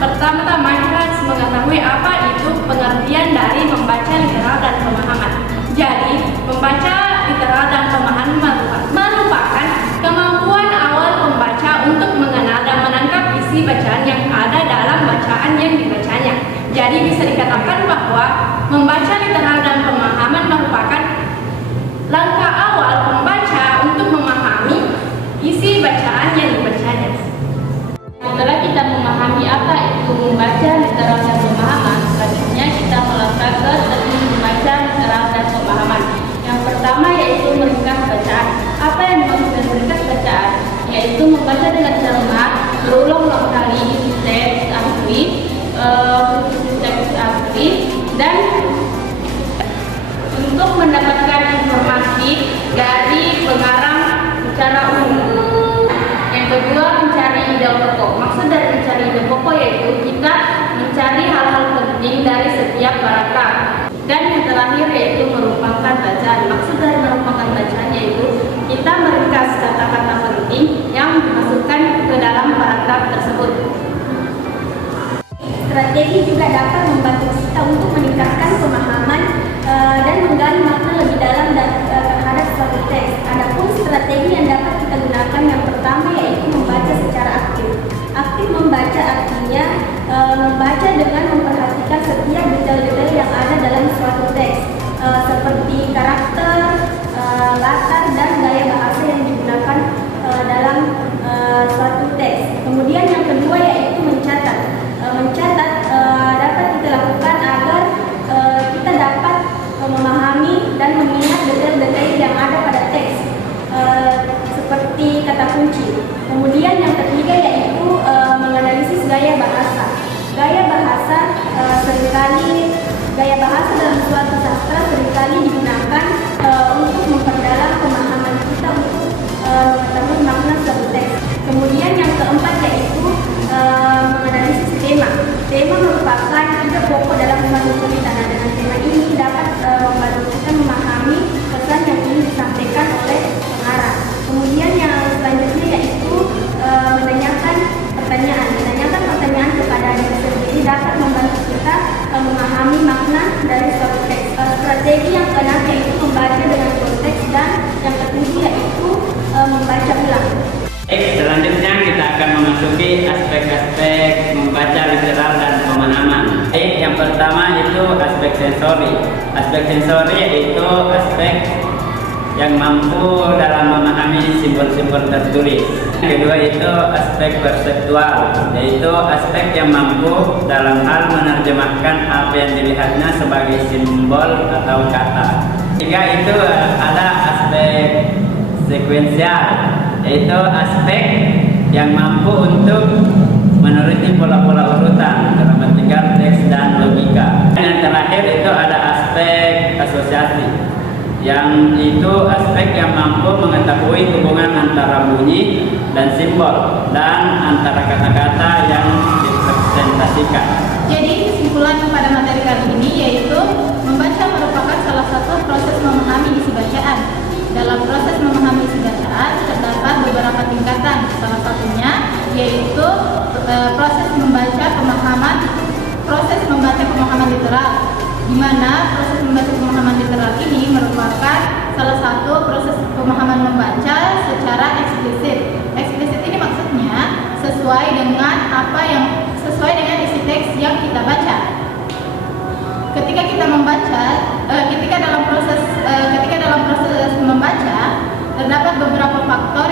Pertama-tama kita harus mengetahui apa itu pengertian dari membaca literal dan pemahaman. Jadi, membaca literal dan pemahaman merupakan kemampuan awal pembaca untuk mengenal dan menangkap isi bacaan yang ada dalam bacaan yang dibacanya. Jadi bisa dikatakan bahwa membaca literal dan pemahaman merupakan langkah awal pembaca untuk memahami isi bacaan yang dibacanya. Setelah kita memahami apa itu membaca literal dan pemahaman, selanjutnya kita melangkah ke teknik membaca literal dan pemahaman. Yang pertama yaitu meringkas bacaan. Apa yang dimaksud dengan meringkas bacaan? Yaitu membaca dengan cermat, berulang-ulang kali teks asli, dan untuk mendapatkan informasi dari pengarang secara umum. Yang kedua, mencari ide pokok. Maksud dari mencari ide pokok yaitu kita mencari hal-hal penting dari setiap paragraf. Dan yang terakhir yaitu merupakan bacaan. Maksud dari merupakan bacaan yaitu kita meringkas kata-kata penting yang dimasukkan ke dalam paragraf tersebut. Strategi juga dapat membantu kita untuk meningkatkan pemahaman dan menggali makna lebih dalam terhadap suatu teks. Adapun strategi yang dapat kita gunakan yang pertama yaitu membaca secara aktif. Aktif membaca artinya membaca dengan memperhatikan setiap detail-detail yang ada dalam suatu teks, seperti karakter, latar, dan gaya bahasa yang digunakan dalam suatu teks. Kemudian yang kedua yaitu mencatat. Mencatat dapat kita lakukan agar kita dapat memahami dan mengingat detail-detail yang ada pada teks, seperti kata kunci. Kemudian yang ketiga yaitu menganalisis gaya bahasa. Gaya bahasa dalam suatu sastra seringkali digunakan untuk memperdalam pemahaman kita untuk mengetahui makna suatu teks. Kemudian yang keempat yaitu menganalisis tema. Tema merupakan ide pokok dalam suatu cerita. Nah, dengan tema ini dapat membantu kita memahami pesan yang ingin disampaikan oleh pengarang. Kemudian yang selanjutnya yaitu menanyakan pertanyaan. Menanyakan pertanyaan kepada diri sendiri dapat membantu kita memahami makna dari suatu teks. Strategi yang keenam yaitu membaca dengan konteks, dan yang ketujuh yaitu membaca ulang. Selanjutnya kita akan memasuki aspek-aspek membaca literal dan pemahaman. Yang pertama itu aspek sensori. Aspek sensori yaitu aspek yang mampu dalam memahami simbol-simbol tertulis. Yang kedua itu aspek perseptual, yaitu aspek yang mampu dalam hal menerjemahkan apa yang dilihatnya sebagai simbol atau kata. Ketiga itu ada aspek sekuensial, yaitu aspek yang mampu untuk menuruti pola-pola urutan, gramatikal, teks, dan logika. Dan yang terakhir itu ada aspek asosiasi, yang itu aspek yang mampu mengetahui hubungan antara bunyi dan simbol dan antara kata-kata yang direpresentasikan. Jadi kesimpulan pada materi kali ini yaitu membaca merupakan salah satu proses memahami isi bacaan. Dalam proses memahami isi bacaan terdapat beberapa tingkatan. Salah satunya yaitu proses membaca pemahaman literal, di mana proses membaca pemahaman literal ini merupakan salah satu proses pemahaman membaca secara eksplisit. Eksplisit ini maksudnya sesuai dengan isi teks yang kita baca. Ketika dalam proses membaca terdapat beberapa faktor